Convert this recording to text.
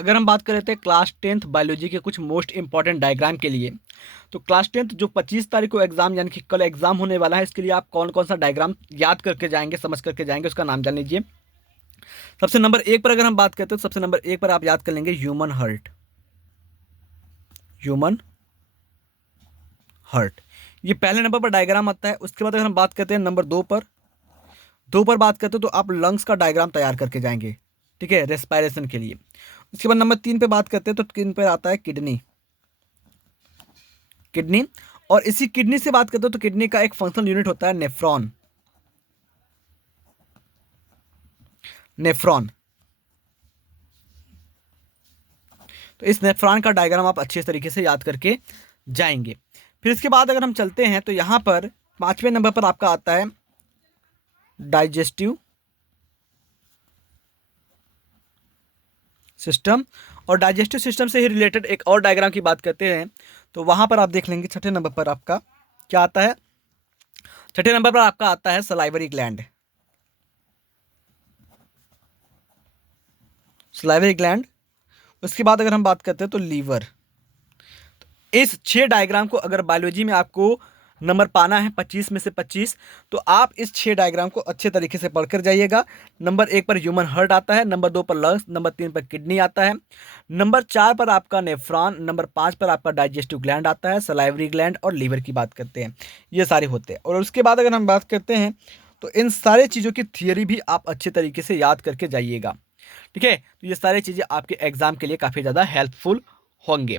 अगर हम बात कर रहे थे क्लास 10th बायोलॉजी के कुछ मोस्ट इंपॉर्टेंट डायग्राम के लिए, तो क्लास 10th जो 25 तारीख को एग्जाम यानी कि कल एग्जाम होने वाला है, इसके लिए आप कौन कौन सा डायग्राम याद करके जाएंगे, समझ करके जाएंगे, उसका नाम जान लीजिए। सबसे नंबर एक पर अगर हम बात करते हैं तो सबसे नंबर एक पर आप याद कर लेंगे ह्यूमन हार्ट। ह्यूमन हार्ट ये पहले नंबर पर डायग्राम आता है। उसके बाद अगर हम बात करते हैं नंबर दो पर बात करते हैं तो आप लंग्स का डायग्राम तैयार करके जाएंगे, ठीक है, रेस्पायरेशन के लिए। उसके बाद नंबर 3 पे बात करते हैं तो 3 पे आता है किडनी। किडनी और इसी किडनी से बात करते हो तो किडनी का एक फंक्शनल यूनिट होता है नेफ्रॉन। नेफ्रॉन तो इस नेफ्रॉन का डायग्राम आप अच्छे तरीके से याद करके जाएंगे। फिर इसके बाद अगर हम चलते हैं तो यहां पर 5वें नंबर पर आपका आता है डाइजेस्टिव सिस्टम। और डाइजेस्टिव सिस्टम से ही रिलेटेड एक और डायग्राम की बात करते हैं तो वहां पर आप देख लेंगे 6ठे नंबर पर आपका क्या आता है। 6ठे नंबर पर आपका आता है सलाइवरी ग्लैंड। Salivary gland. उसके बाद अगर हम बात करते हैं तो लीवर। इस 6 डायग्राम को अगर बायोलॉजी में आपको नंबर पाना है 25 में से 25, तो आप इस 6 डायग्राम को अच्छे तरीके से पढ़कर जाइएगा। नंबर 1 पर ह्यूमन हार्ट आता है, नंबर 2 पर लंग्स, नंबर 3 पर किडनी आता है, नंबर 4 पर आपका नेफ्रॉन, नंबर 5 पर आपका डाइजेस्टिव ग्लैंड आता है, सलाइवरी ग्लैंड और लीवर की बात करते हैं। ये सारे होते हैं। और उसके बाद अगर हम बात करते हैं तो इन सारे चीज़ों की थियरी भी आप अच्छे तरीके से याद करके जाइएगा, ठीक है। तो ये सारी चीज़ें आपके एग्जाम के लिए काफ़ी ज़्यादा हेल्पफुल होंगे।